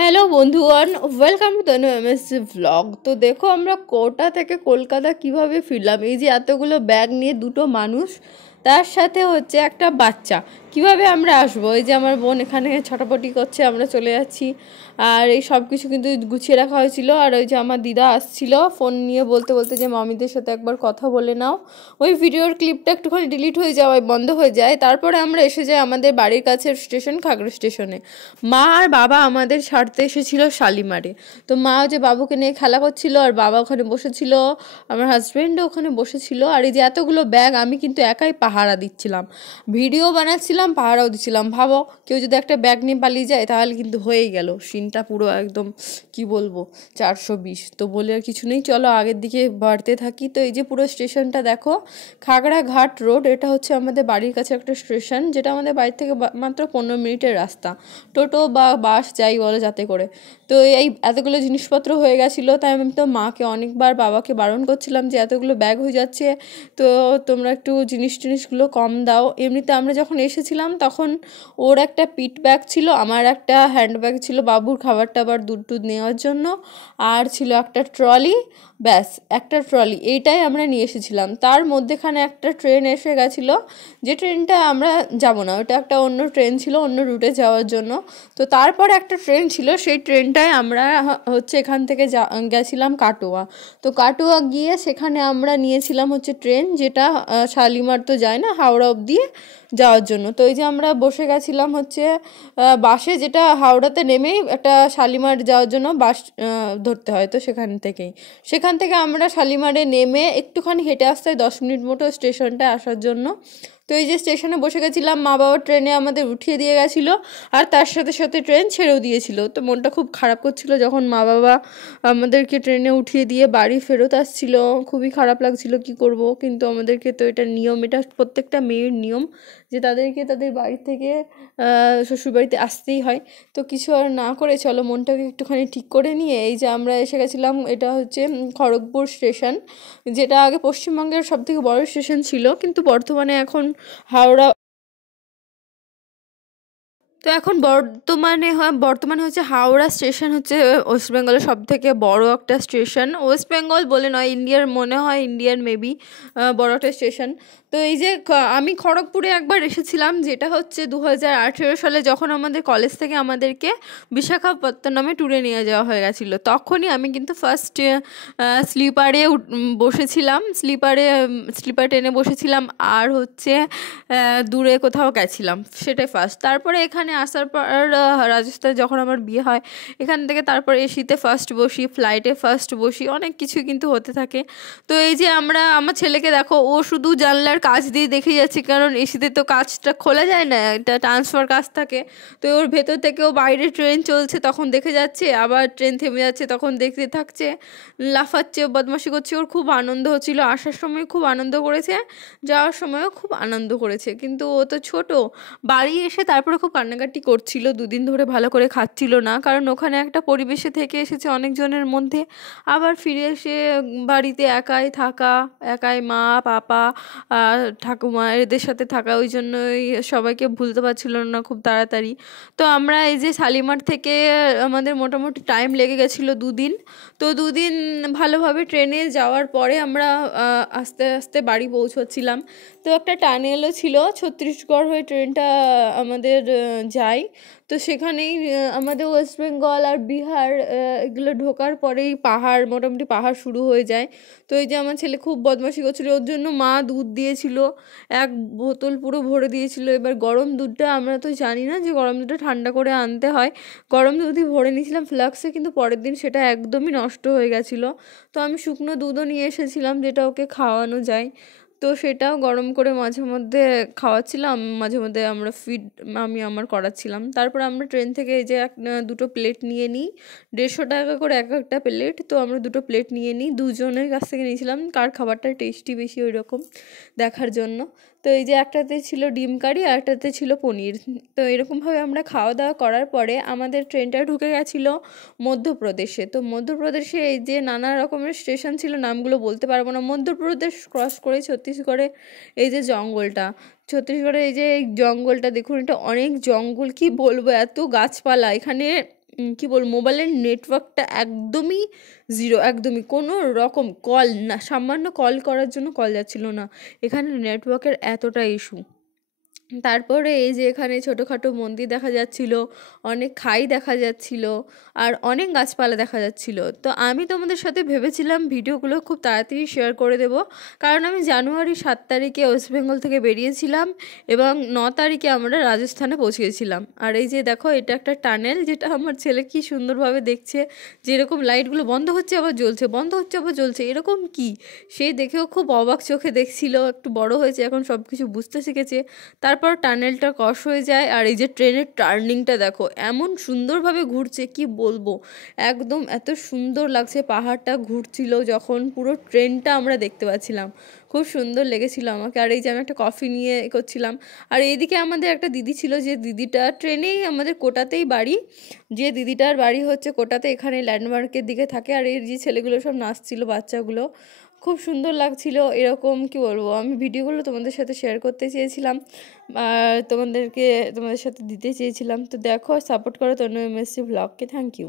Hello বন্ধুগণ, welcome to Tanu MSc vlog. তো দেখো আমরা কোটা থেকে কলকাতা কিভাবে ফিরলাম। এই যে এতগুলো ব্যাগ নিয়ে দুটো মানুষ, তার সাথে হচ্ছে একটা বাচ্চা, কিভাবে আমরা আসবো। এই যে আমার বোন এখানে ছটাপটি করছে, আমরা চলে যাচ্ছি। আর এই সব কিছু কিন্তু গুছিয়ে রাখা হয়েছিল। আর ওই যে আমার দিদা আসছিল ফোন নিয়ে, বলতে বলতে যে মামিদের সাথে একবার কথা বলে নাও। ওই ভিডিওর ক্লিপটা একটুখানি ডিলিট হয়ে যাওয়ায় বন্ধ হয়ে যায়। তারপরে আমরা এসে যাই আমাদের বাড়ির কাছের স্টেশন, খাগড়া স্টেশনে। মা আর বাবা আমাদের ছাড়তে এসেছিল শালিমারে। তো মা যে বাবুকে নিয়ে খেলা করছিল, আর বাবা ওখানে বসেছিল, আমার হাজব্যান্ডও ওখানে বসেছিল। আর এই যে এতগুলো ব্যাগ আমি কিন্তু একাই পাহারা দিচ্ছিলাম, ভিডিও বানাচ্ছিলাম, পাহারাও দিচ্ছিলাম। ভাবো কেউ যদি একটা ব্যাগ নিয়ে পালিয়ে যায় তাহলে কিন্তু হয়েই গেল, সিনটা পুরো একদম কি বলবো 420। তো বলে আর কিছু নেই, চলো আগের দিকে বাড়তে থাকি। তো এই যে পুরো স্টেশনটা দেখো, খাগড়াঘাট রোড। এটা হচ্ছে আমাদের বাড়ির কাছে একটা স্টেশন, যেটা আমাদের বাড়ি থেকে মাত্র 15 মিনিটের রাস্তা, টোটো বা বাস যাই বলো যাতে করে। তো এই এতগুলো জিনিসপত্র হয়ে গেছিলো, তাই আমি তো মাকে অনেকবার, বাবাকে বারণ করছিলাম যে এতগুলো ব্যাগ হয়ে যাচ্ছে, তো তোমরা একটু জিনিসগুলো কম দাও। এমনিতে আমরা যখন এসেছিলাম তখন ওর একটা পিট ব্যাগ ছিল, আমার একটা হ্যান্ড ব্যাগ ছিল বাবুর খাবার টাবার দুধ টুধ নেওয়ার জন্য, আর ছিল একটা ট্রলি। ব্যাস, একটা ট্রলি, এইটাই আমরা নিয়ে এসেছিলাম। তার মধ্যেখানে একটা ট্রেন এসে গেছিলো, যে ট্রেনটা আমরা যাব না, ওটা একটা অন্য ট্রেন ছিল, অন্য রুটে যাওয়ার জন্য। তো তারপর একটা ট্রেন ছিল, সেই ট্রেনটায় আমরা হচ্ছে এখান থেকে গেছিলাম কাটোয়া। তো কাটোয়া গিয়ে সেখানে আমরা নিয়েছিলাম হচ্ছে ট্রেন, যেটা শালিমার তো যায় না, হাওড়া অবধি যাওয়ার জন্য। তো এই যে আমরা বসে গেছিলাম হচ্ছে বাসে, যেটা হাওড়াতে নেমেই একটা শালিমার যাওয়ার জন্য বাস ধরতে হয়। তো সেখান থেকে আমরা শালিমারে নেমে একটুখানি হেঁটে আসতে হয় 10 মিনিট মতো স্টেশনটায় আসার জন্য। তো এই যে স্টেশনে বসে গেছিলাম, মা বাবা ট্রেনে আমাদের উঠিয়ে দিয়ে গেছিলো, আর তার সাথে সাথে ট্রেন ছেড়েও দিয়েছিল। তো মনটা খুব খারাপ করছিল যখন মা বাবা আমাদেরকে ট্রেনে উঠিয়ে দিয়ে বাড়ি ফেরত আসছিল, খুবই খারাপ লাগছিল। কি করব, কিন্তু আমাদেরকে তো এটা নিয়ম, এটা প্রত্যেকটা মেয়ের নিয়ম যে তাদেরকে তাদের বাড়ি থেকে শ্বশুরবাড়িতে আসতেই হয়। তো কিছু আর না করে চলো মনটাকে একটুখানি ঠিক করে নিয়ে এই যে আমরা এসে গেছিলাম। এটা হচ্ছে খড়গপুর স্টেশন, যেটা আগে পশ্চিমবঙ্গের সবথেকে বড় স্টেশন ছিল, কিন্তু বর্তমানে এখন হাওড়া। তো এখন বর্তমানে হচ্ছে হাওড়া স্টেশন হচ্ছে ওয়েস্ট বেঙ্গলের সব থেকে বড় একটা স্টেশন। ওয়েস্ট বেঙ্গল বলে নয়, ইন্ডিয়ার, মনে হয় ইন্ডিয়ার মেবি বড় একটা স্টেশন। তো এই যে আমি খড়গপুরে একবার এসেছিলাম, যেটা হচ্ছে 2018 সালে, যখন আমাদের কলেজ থেকে আমাদেরকে বিশাখাপত্তনমে ট্যুরে নিয়ে যাওয়া হয়ে গেছিলো। তখনই আমি কিন্তু ফার্স্ট স্লিপারে বসেছিলাম, স্লিপার ট্রেনে বসেছিলাম, আর হচ্ছে দূরে কোথাও গেছিলাম, সেটাই ফার্স্ট। তারপরে এখানে আসার পর রাজস্থানে যখন আমার বিয়ে হয়, এখান থেকে তারপরে এসিতে ফার্স্ট বসি, ফ্লাইটে ফার্স্ট বসি, অনেক কিছু কিন্তু হতে থাকে। তো এই যে আমার ছেলেকে দেখো, ও শুধু জানলার কাচ দিয়ে দেখে যাচ্ছে, কারণ এসিতে তো কাচটা খোলা যায় না, এটা ট্রান্সফার কাচ থাকে। তো ওর ভেতর থেকেও বাইরে ট্রেন চলছে তখন দেখে যাচ্ছে, আবার ট্রেন থেমে যাচ্ছে তখন দেখতে থাকছে, লাফাচ্ছে, বদমাশি করছে। ওর খুব আনন্দ হচ্ছিল, আসার সময় খুব আনন্দ করেছে, যাওয়ার সময়ও খুব আনন্দ করেছে। কিন্তু ও তো ছোট, বাড়ি এসে তারপরে খুব কান্নাকাটি করছিল, 2 দিন ধরে ভালো করে খাচ্ছিল না, কারণ ওখানে একটা পরিবেশে থেকে এসেছে অনেকজনের মধ্যে, আবার ফিরে এসে বাড়িতে একাই থাকা, একাই মা পাপা ঠাকুমা এদের সাথে থাকা, ওই জন্যই সবাইকে ভুলতে পারছিল না খুব তাড়াতাড়ি। তো আমরা এই যে শালিমার থেকে আমাদের মোটামুটি টাইম লেগে গেছিলো 2 দিন। তো 2 দিন ভালোভাবে ট্রেনে যাওয়ার পরে আমরা আস্তে আস্তে বাড়ি পৌঁছচ্ছিলাম। তো একটা টানেলও ছিল, ছত্তিশগড় হয়ে ট্রেনটা আমাদের যায়। তো সেখানেই আমাদের ওয়েস্ট বেঙ্গল আর বিহার এগুলো ঢোকার পরেই মোটামুটি পাহাড় শুরু হয়ে যায়। তো এই যে আমার ছেলে খুব বদমাশি করছিল, ওর জন্য মা দুধ দিয়েছিল, 1 বোতল পুরো ভরে দিয়েছিল। এবার গরম দুধটা, আমরা তো জানি না যে গরম দুধটা ঠান্ডা করে আনতে হয়, গরম দুধই ভরে নিয়েছিলাম ফ্লাক্সে, কিন্তু পরের দিন সেটা একদমই নষ্ট হয়ে গেছিলো। তো আমি শুকনো দুধও নিয়ে এসেছিলাম, যেটা ওকে খাওয়ানো যায়। তো সেটাও গরম করে মাঝে মধ্যে খাওয়াচ্ছিলাম, মাঝে মধ্যে আমি আমার করাচ্ছিলাম। তারপর আমরা ট্রেন থেকে এই যে 2টো প্লেট নিয়ে নিই, 150 টাকা করে এক একটা প্লেট। তো আমরা 2টো প্লেট নিয়ে নিই, দুজনের কাছ থেকে নিয়েছিলাম কার খাবারটা টেস্টি বেশি ওই রকম দেখার জন্য। তো এই যে একটাতে ছিল ডিম কারি আর একটাতে ছিল পনির। তো এরকমভাবে আমরা খাওয়া দাওয়া করার পরে আমাদের ট্রেনটা ঢুকে গেছিলো মধ্যপ্রদেশে। তো মধ্যপ্রদেশে এই যে নানা রকমের স্টেশন ছিল, নামগুলো বলতে পারবো না। মধ্যপ্রদেশ ক্রস করে ছত্তিশগড়ে এই যে জঙ্গলটা, ছত্তিশগড়ে এই যে এই জঙ্গলটা দেখুন, এটা অনেক জঙ্গল, কি বলবো, এত গাছপালা এখানে। কি বলবো, মোবাইলের নেটওয়ার্কটা একদমই জিরো, একদমই কোনো রকম কল না, সামান্য কল করার জন্য কল যাচ্ছিল না, এখানে নেটওয়ার্কের এতটা ইস্যু। তারপরে এই যে এখানে ছোটোখাটো মন্দির দেখা যাচ্ছিল, অনেক খাই দেখা যাচ্ছিল, আর অনেক গাছপালা দেখা যাচ্ছিল। তো আমি তোমাদের সাথে ভেবেছিলাম ভিডিওগুলো খুব তাড়াতাড়ি শেয়ার করে দেব, কারণ আমি জানুয়ারি 7 তারিখে ওয়েস্ট বেঙ্গল থেকে বেরিয়েছিলাম এবং 9 তারিখে আমরা রাজস্থানে পৌঁছেছিলাম। আর এই যে দেখো, এটা একটা টানেল, যেটা আমার ছেলে কি সুন্দরভাবে দেখছে, যেরকম লাইটগুলো বন্ধ হচ্ছে আবার জ্বলছে, বন্ধ হচ্ছে আবার জ্বলছে, এরকম কি, সে দেখেও খুব অবাক চোখে দেখছিল, একটু বড় হয়েছে এখন সব কিছু বুঝতে শিখেছে। তারপর টানেলটা ক্রস হয়ে যায়, আর এই যে ট্রেনের টার্নিংটা দেখো এমন সুন্দরভাবে ঘুরছে, কি বলবো, একদম এত সুন্দর লাগছে, পাহাড়টা ঘুরছিল যখন পুরো ট্রেনটা আমরা দেখতে পাচ্ছিলাম, খুব সুন্দর লেগেছিল আমাকে। আর এই যে আমি একটা কফি নিয়ে করছিলাম, আর এইদিকে আমাদের একটা দিদি ছিল, যে দিদিটা ট্রেনেই আমাদের কোটাতেই বাড়ি, যে দিদিটার বাড়ি হচ্ছে কোটাতে, এখানে ল্যান্ডমার্কের দিকে থাকে। আর এই যে ছেলেগুলো সব নাচছিল, বাচ্চাগুলো, খুব সুন্দর লাগছিল। এরকম কি বলবো, আমি ভিডিওগুলো তোমাদের সাথে শেয়ার করতে চেয়েছিলাম, আর তোমাদের সাথে দিতে চেয়েছিলাম। তো দেখো, সাপোর্ট করো তনু এমএসসি ব্লগকে। Thank you.